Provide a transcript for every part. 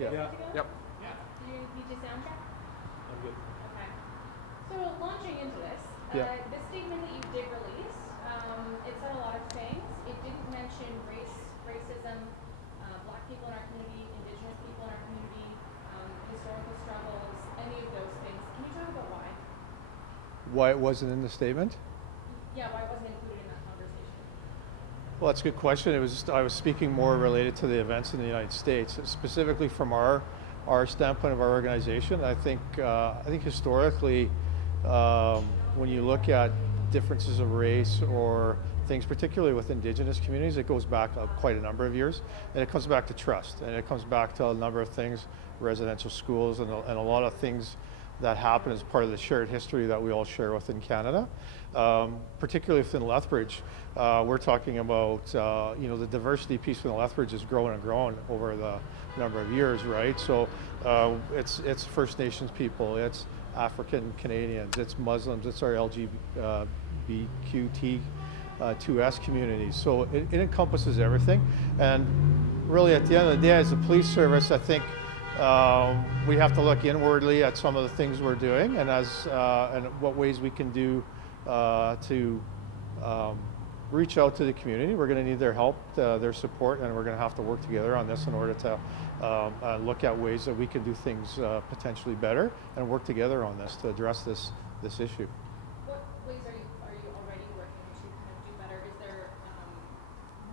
Yeah. Yeah. Yep. Do you need to sound check? I'm good. Okay. So launching into this, Yeah. the statement that you did release, it said a lot of things. It didn't mention racism, black people in our community, indigenous people in our community, historical struggles, any of those things. Can you talk about why? Why it wasn't in the statement? Yeah, why it wasn't included in that conversation? Well, that's a good question. I was speaking more related to the events in the United States, specifically from our standpoint of our organization. I think historically, when you look at differences of race or things, particularly with Indigenous communities, it goes back quite a number of years, and it comes back to trust, and it comes back to a number of things, residential schools, and a lot of things that happen as part of the shared history that we all share within Canada. Particularly within Lethbridge, we're talking about the diversity piece within Lethbridge has grown and grown over the number of years, right? So it's First Nations people, it's African Canadians, it's Muslims, it's our LGBTQ 2S communities. So it encompasses everything, and really at the end of the day, as a police service, I think we have to look inwardly at some of the things we're doing, and and what ways we can do to reach out to the community. We're going to need their help, their support, and we're going to have to work together on this in order to look at ways that we can do things potentially better and work together on this to address this issue. What ways are you already working to kind of do better? Is there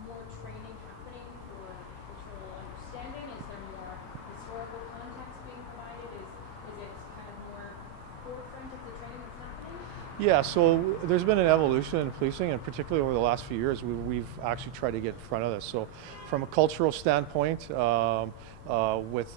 more training happening for cultural understanding? Is there more historical context being provided? Is it kind of more forefront of the training that's happening? Yeah, so there's been an evolution in policing, and particularly over the last few years, we've actually tried to get in front of this. So from a cultural standpoint, with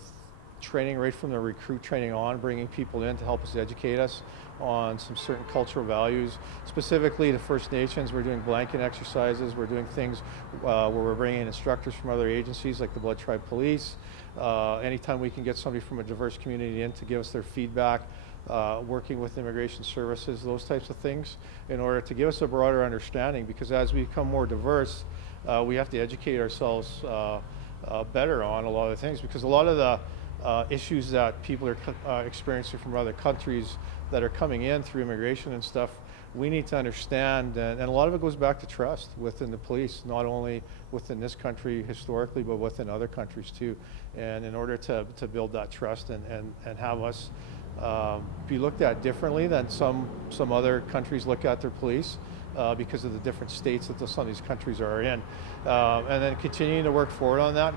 training right from the recruit training on, bringing people in to help us educate us on some certain cultural values. Specifically to First Nations, we're doing blanket exercises, we're doing things where we're bringing in instructors from other agencies like the Blood Tribe Police. Anytime we can get somebody from a diverse community in to give us their feedback, working with immigration services, those types of things, in order to give us a broader understanding, because as we become more diverse, we have to educate ourselves better on a lot of things, because a lot of the issues that people are experiencing from other countries that are coming in through immigration and stuff, we need to understand, and a lot of it goes back to trust within the police, not only within this country historically, but within other countries too. And in order to build that trust and have us be looked at differently than some other countries look at their police, because of the different states that some of these countries are in. And then continuing to work forward on that,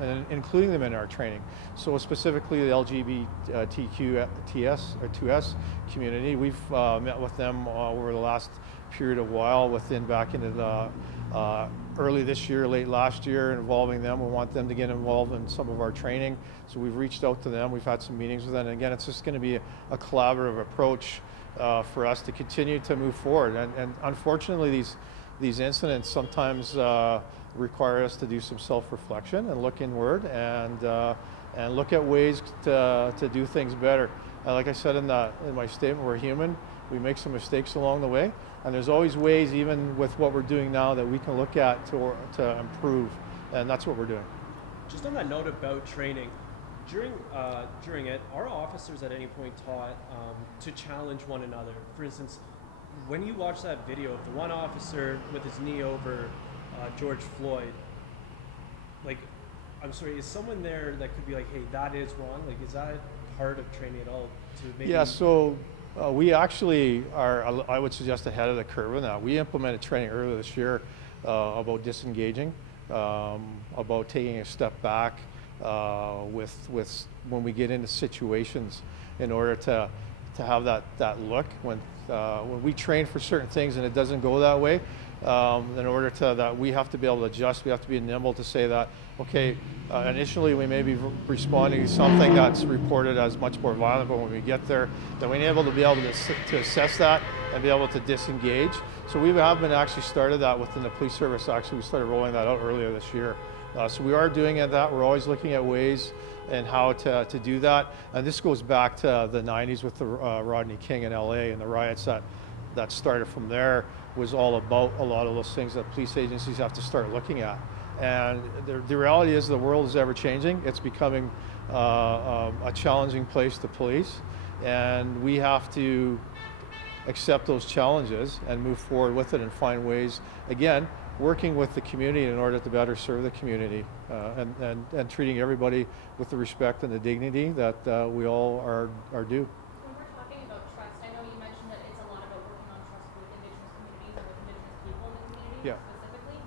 and including them in our training. So specifically the LGBTQ 2S community, we've met with them over the last period of while, back into the early this year, late last year, involving them. We want them to get involved in some of our training. So we've reached out to them, we've had some meetings with them, and again, it's just going to be a collaborative approach for us to continue to move forward. And unfortunately, these incidents sometimes require us to do some self-reflection and look inward and look at ways to do things better. Like I said in my statement, we're human. We make some mistakes along the way, and there's always ways, even with what we're doing now, that we can look at to improve, and that's what we're doing. Just on that note about training, during it, are officers at any point taught to challenge one another? For instance, when you watch that video of the one officer with his knee over George Floyd, like, I'm sorry, is someone there that could be like, hey, that is wrong? Like, is that part of training at all to maybe? Yeah, so we actually are, I would suggest, ahead of the curve in that. We implemented training earlier this year about disengaging, about taking a step back with when we get into situations, in order to have that look when we train for certain things and it doesn't go that way. In order to that, we have to be able to adjust. We have to be nimble to say that, okay, initially we may be responding to something that's reported as much more violent, but when we get there, then we need to be able to assess that and be able to disengage. So we have been actually started that within the police service. Actually, we started rolling that out earlier this year. So we are doing that. We're always looking at ways and how to do that. And this goes back to the 90s with the Rodney King in LA and the riots that started from there. Was all about a lot of those things that police agencies have to start looking at. And the reality is the world is ever changing. It's becoming a challenging place to police, and we have to accept those challenges and move forward with it and find ways, again, working with the community in order to better serve the community, and treating everybody with the respect and the dignity that we all are due. When we're talking about trust, I know you mentioned that it's a lot about working on trust with Indigenous communities and with Indigenous people in the community Yeah. specifically.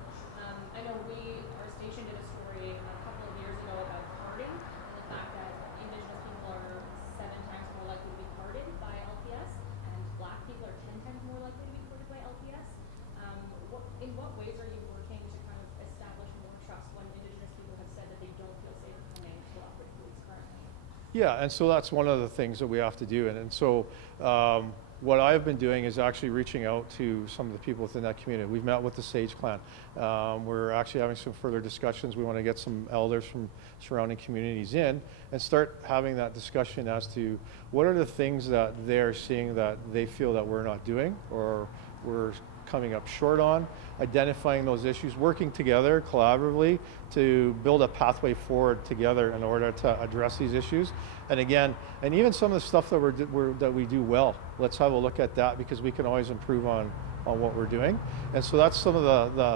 I know our station did a story a couple of years ago about carding and the fact that Indigenous people are 7 times more likely to be carded by LPS, and Black people are 10 times more likely to be carded by LPS. In what ways are you working to kind of establish more trust when Indigenous people have said that they don't feel safe coming to Lethbridge Police currently? Yeah, and so that's one of the things that we have to do. And so what I've been doing is actually reaching out to some of the people within that community. We've met with the Sage Clan. We're actually having some further discussions. We want to get some elders from surrounding communities in and start having that discussion as to what are the things that they're seeing that they feel that we're not doing or we're coming up short on, identifying those issues, working together collaboratively to build a pathway forward together in order to address these issues. And again, and even some of the stuff that we do well, let's have a look at that, because we can always improve on what we're doing. And so that's some of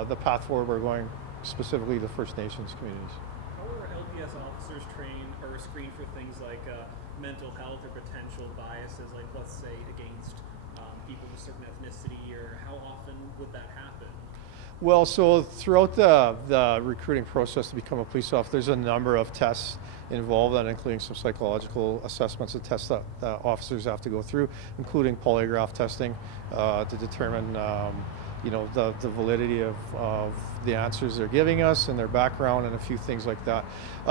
the path forward we're going, specifically the First Nations communities. How are LPS officers trained or screened for things like mental health or potential biases, like let's say against people of a certain ethnicity, or how often would that happen? Well, so throughout the recruiting process to become a police officer, there's a number of tests involved, and including some psychological assessments and tests that officers have to go through, including polygraph testing to determine the validity of the answers they're giving us and their background and a few things like that.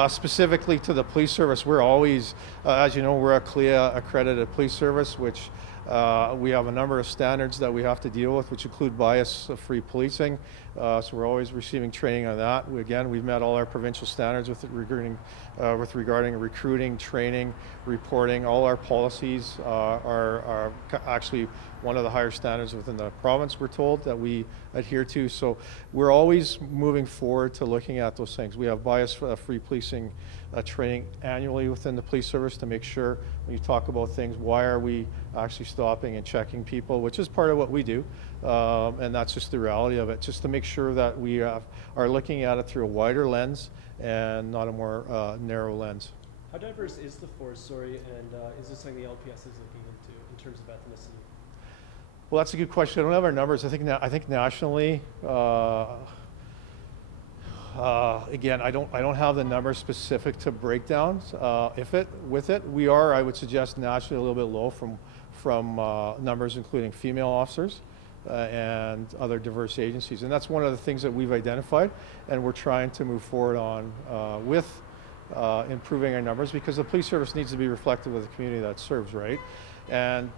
Specifically to the police service, we're always, as you know, we're a CLIA accredited police service, which we have a number of standards that we have to deal with, which include bias-free policing. So we're always receiving training on that. We've met all our provincial standards regarding recruiting, training, reporting. All our policies are actually one of the higher standards within the province, we're told, that we adhere to. So we're always moving forward to looking at those things. We have bias-free policing training annually within the police service to make sure when you talk about things, why are we actually stopping and checking people, which is part of what we do. And that's just the reality of it, just to make sure that we are looking at it through a wider lens and not a more narrow lens. How diverse is the force, and is this something the LPS is looking into in terms of ethnicity? Well, that's a good question. I don't have our numbers. I think nationally, again, I don't have the numbers specific to breakdowns. We are, I would suggest, nationally a little bit low from numbers including female officers and other diverse agencies. And that's one of the things that we've identified, and we're trying to move forward on with improving our numbers, because the police service needs to be reflective of the community that it serves, right? And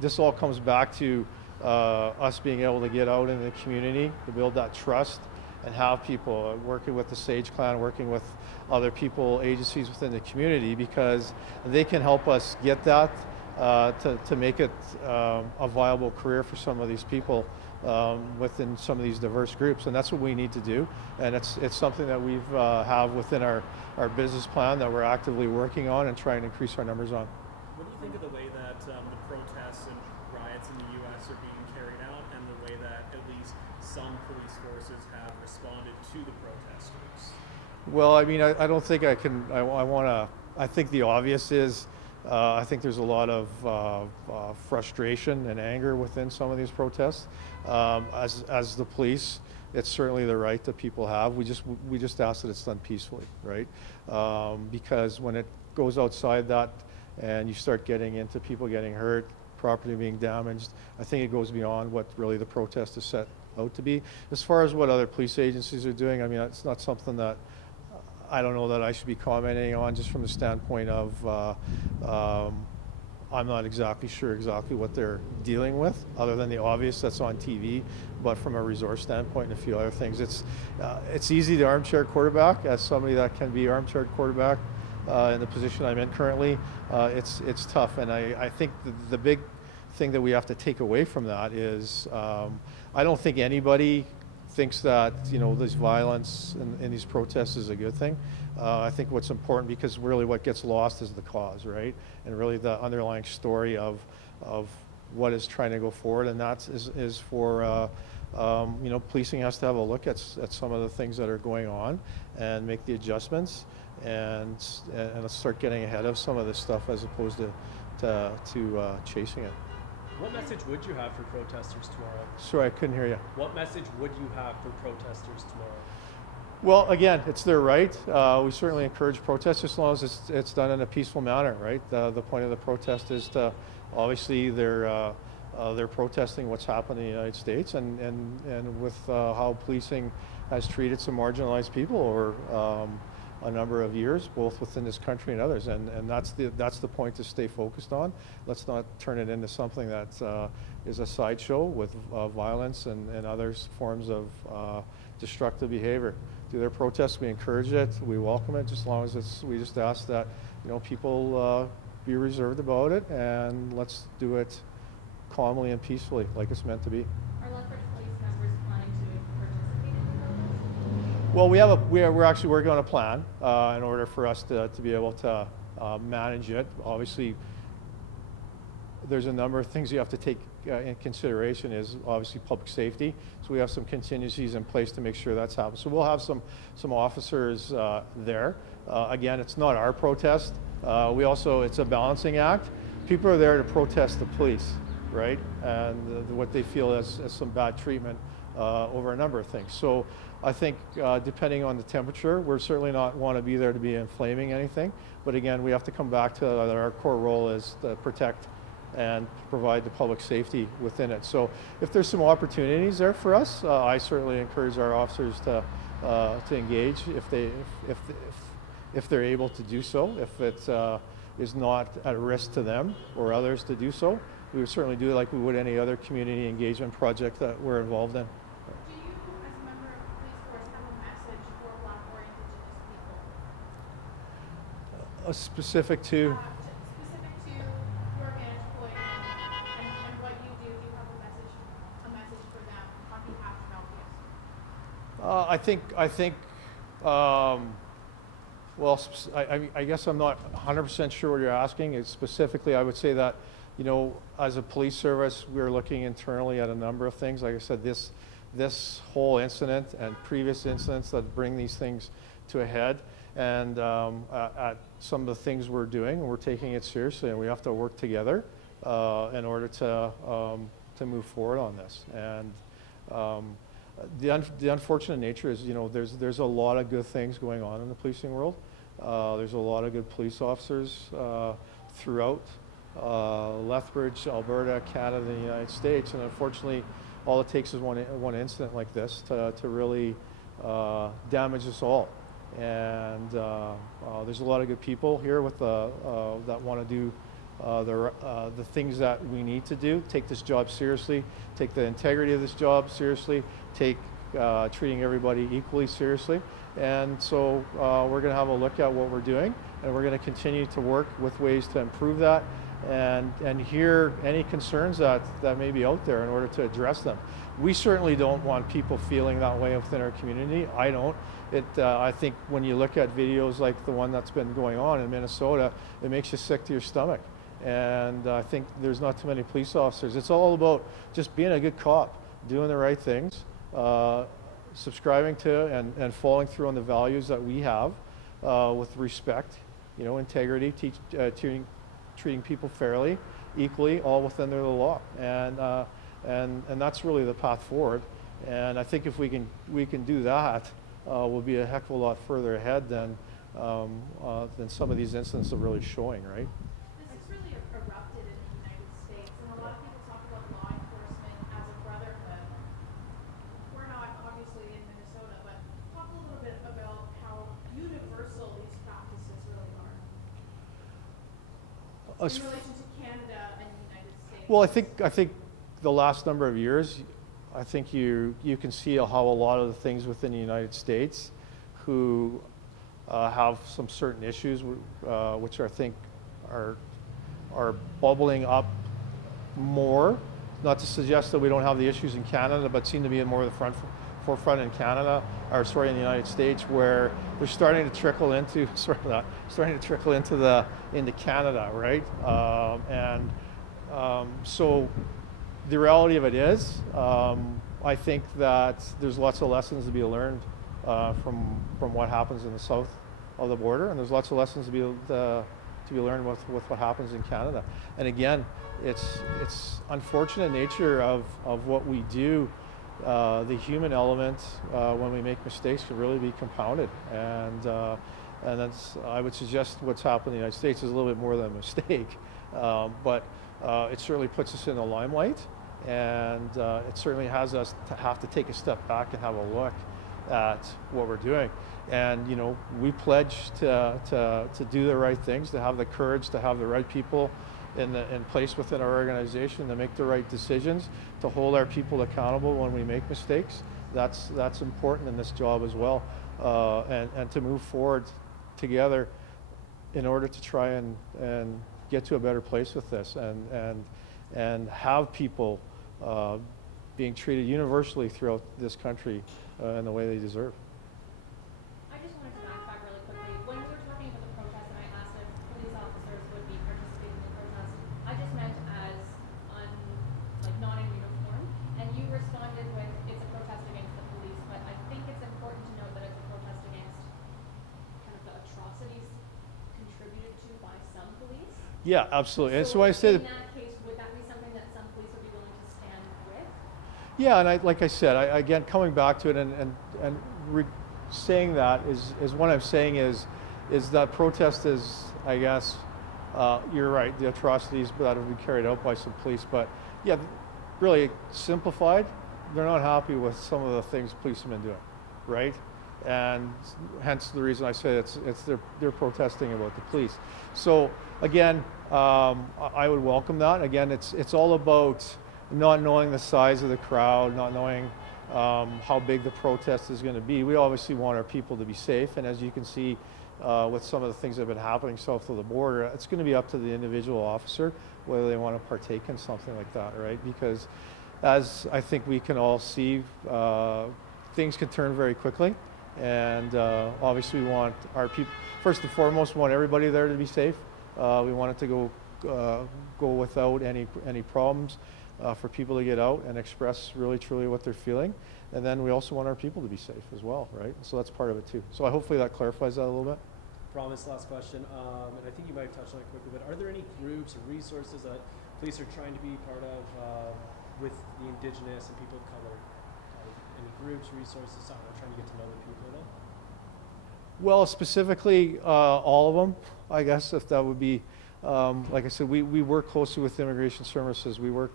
this all comes back to us being able to get out in the community to build that trust and have people working with the Sage Clan, working with other people, agencies within the community, because they can help us get that to make it a viable career for some of these people within some of these diverse groups. And that's what we need to do. And it's something that we've have within our business plan that we're actively working on and trying to increase our numbers on. What do you think of the way that the protests and riots in the U.S. are being carried out, and the way that at least some police forces have responded to the protesters? Well, I mean, I don't think I can. I think the obvious is, I think there's a lot of frustration and anger within some of these protests. As the police, it's certainly the right that people have. We just ask that it's done peacefully, right? Because when it goes outside that, and you start getting into people getting hurt, property being damaged, I think it goes beyond what really the protest is set out to be. As far as what other police agencies are doing, I mean, it's not something that I don't know that I should be commenting on, just from the standpoint of I'm not exactly sure what they're dealing with, other than the obvious that's on TV. But from a resource standpoint and a few other things, it's easy to armchair quarterback. As somebody that can be armchair quarterback in the position I'm in currently, it's tough. And I think the big thing that we have to take away from that is I don't think anybody thinks that, you know, this violence in these protests is a good thing. I think what's important, because really what gets lost is the cause, right? And really the underlying story of what is trying to go forward, and that is for you know, policing has to have a look at some of the things that are going on and make the adjustments, and start getting ahead of some of this stuff as opposed to chasing it. What message would you have for protesters tomorrow? Sorry, I couldn't hear you. What message would you have for protesters tomorrow? Well, again, it's their right. We certainly encourage protests as long as it's done in a peaceful manner, right? The point of the protest is to, obviously, they're protesting what's happened in the United States and with how policing has treated some marginalized people over a number of years, both within this country and others, and that's the point to stay focused on. Let's not turn it into something that is a sideshow with violence and other forms of destructive behavior. Do their protests, we encourage it, we welcome it, just as long as we just ask that, you know, people be reserved about it, and let's do it calmly and peacefully, like it's meant to be. Are Lethbridge police members planning to participate in the protest? Well, we're actually working on a plan in order for us to be able to manage it. Obviously, there's a number of things you have to take in consideration. Is obviously public safety. So we have some contingencies in place to make sure that's happening. So we'll have some officers there. Again, it's not our protest. It's a balancing act. People are there to protest the police, right? And what they feel as some bad treatment over a number of things. So I think depending on the temperature, we're certainly not want to be there to be inflaming anything. But again, we have to come back to that our core role is to protect and provide the public safety within it. So if there's some opportunities there for us, I certainly encourage our officers to engage if they're able to do so. If it is not at risk to them or others to do so, we would certainly do it like we would any other community engagement project that we're involved in. Do you, as a member of the police force, have a message for Black or Indigenous people? Specific to? Specific to your vantage point and what you do you have a message for them on behalf of LPS? I think well, I guess I'm not 100% sure what you're asking. It's specifically, I would say that, you know, as a police service, we're looking internally at a number of things. Like I said, this whole incident and previous incidents that bring these things to a head, and at some of the things we're doing, we're taking it seriously, and we have to work together in order to move forward on this. And the unfortunate nature is, you know, there's a lot of good things going on in the policing world. There's a lot of good police officers throughout Lethbridge, Alberta, Canada, and the United States, and unfortunately, all it takes is one incident like this to really damage us all. And there's a lot of good people here with that want to do the things that we need to do. Take this job seriously. Take the integrity of this job seriously. Take treating everybody equally seriously. And so we're going to have a look at what we're doing, and we're going to continue to work with ways to improve that, and hear any concerns that may be out there in order to address them. We certainly don't want people feeling that way within our community. I don't. I think when you look at videos like the one that's been going on in Minnesota, it makes you sick to your stomach. And I think there's not too many police officers. It's all about just being a good cop, doing the right things, subscribing to and following through on the values that we have with respect, you know, integrity, treating people fairly, equally, all within the law. And that's really the path forward. And I think if we can do that, we'll be a heck of a lot further ahead than some of these incidents are really showing, right? This has really erupted in the United States, and a lot of people talk about law enforcement as a brotherhood. We're not obviously in Minnesota, but talk a little bit about how universal these practices really are in relation to Canada and the United States. Well, I think the last number of years, I think you can see how a lot of the things within the United States who have some certain issues, which I think are bubbling up more. Not to suggest that we don't have the issues in Canada, but seem to be in more of the forefront in Canada, or sorry, in the United States, where they're starting to trickle into into Canada, right? So the reality of it is, I think that there's lots of lessons to be learned from what happens in the south of the border, and there's lots of lessons to be learned with what happens in Canada. And again, it's unfortunate nature of what we do. The human element when we make mistakes can really be compounded, and that's, I would suggest, what's happened in the United States is a little bit more than a mistake, but it certainly puts us in the limelight, and it certainly has us to have to take a step back and have a look at what we're doing. And you know, we pledge to do the right things, to have the courage, to have the right people in place within our organization, to make the right decisions, to hold our people accountable when we make mistakes. That's important in this job as well, and to move forward together in order to try and get to a better place with this, and have people being treated universally throughout this country in the way they deserve. I just wanted to backtrack really quickly. When we were talking about the protest and I asked if police officers would be participating in the protest, I just meant as not in uniform, and you responded with it's a protest against the police, but I think it's important to note that it's a protest against kind of the atrocities contributed to by some police. Yeah, absolutely. And so I in said, that case, would that be something that some police would be willing to stand with? yeah, and like I said, again, coming back to it and saying that is what I'm saying is that protest is, I guess, you're right, the atrocities that have been carried out by some police, but yeah, really simplified, they're not happy with some of the things police have been doing, right? And hence the reason I say they're protesting about the police. So again, I would welcome that. Again, it's all about not knowing the size of the crowd, not knowing how big the protest is going to be. We obviously want our people to be safe, and as you can see with some of the things that have been happening south of the border, it's going to be up to the individual officer whether they want to partake in something like that, right? Because as I think we can all see, things can turn very quickly, and obviously we want our people, first and foremost, we want everybody there to be safe. We want it to go without any problems. For people to get out and express really truly what they're feeling, and then we also want our people to be safe as well, right? So that's part of it too. So hopefully that clarifies that a little bit. Promise, last question, and I think you might have touched on it quickly, but are there any groups or resources that police are trying to be part of with the Indigenous and people of color? Any groups, resources, trying to get to know the people at all? Well, specifically, all of them, I guess, if that would be. Like I said, we work closely with Immigration Services. We work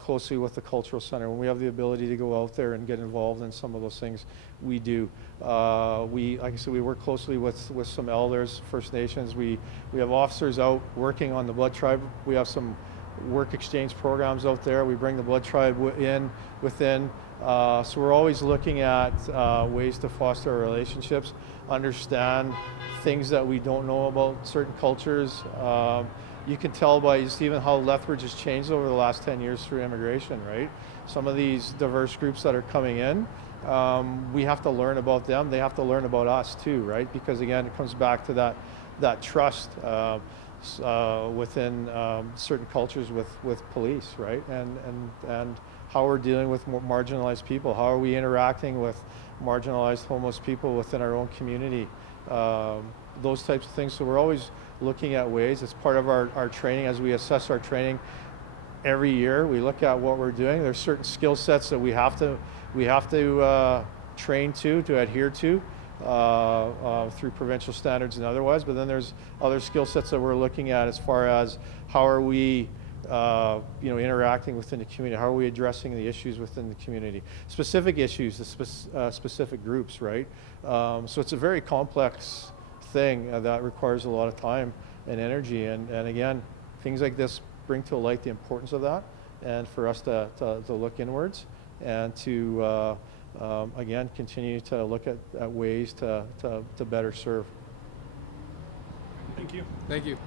closely with the Cultural Center. When we have the ability to go out there and get involved in some of those things, we do. Like I said, we work closely with some elders, First Nations. We have officers out working on the Blood Tribe. We have some work exchange programs out there. We bring the Blood Tribe within. So we're always looking at ways to foster our relationships, understand things that we don't know about certain cultures. You can tell by just even how Lethbridge has changed over the last 10 years through immigration, right? Some of these diverse groups that are coming in, we have to learn about them. They have to learn about us too, right? Because again, it comes back to that trust within certain cultures with police, right? And how we're dealing with more marginalized people. How are we interacting with marginalized homeless people within our own community? Those types of things. So we're always looking at ways. It's part of our training. As we assess our training every year, we look at what we're doing. There's certain skill sets that we have to train to adhere to through provincial standards and otherwise. But then there's other skill sets that we're looking at as far as how are we interacting within the community? How are we addressing the issues within the community? Specific issues, specific groups, right? So it's a very complex thing that requires a lot of time and energy. And again, things like this bring to light the importance of that, and for us to look inwards and to, again, continue to look at ways to better serve. Thank you. Thank you.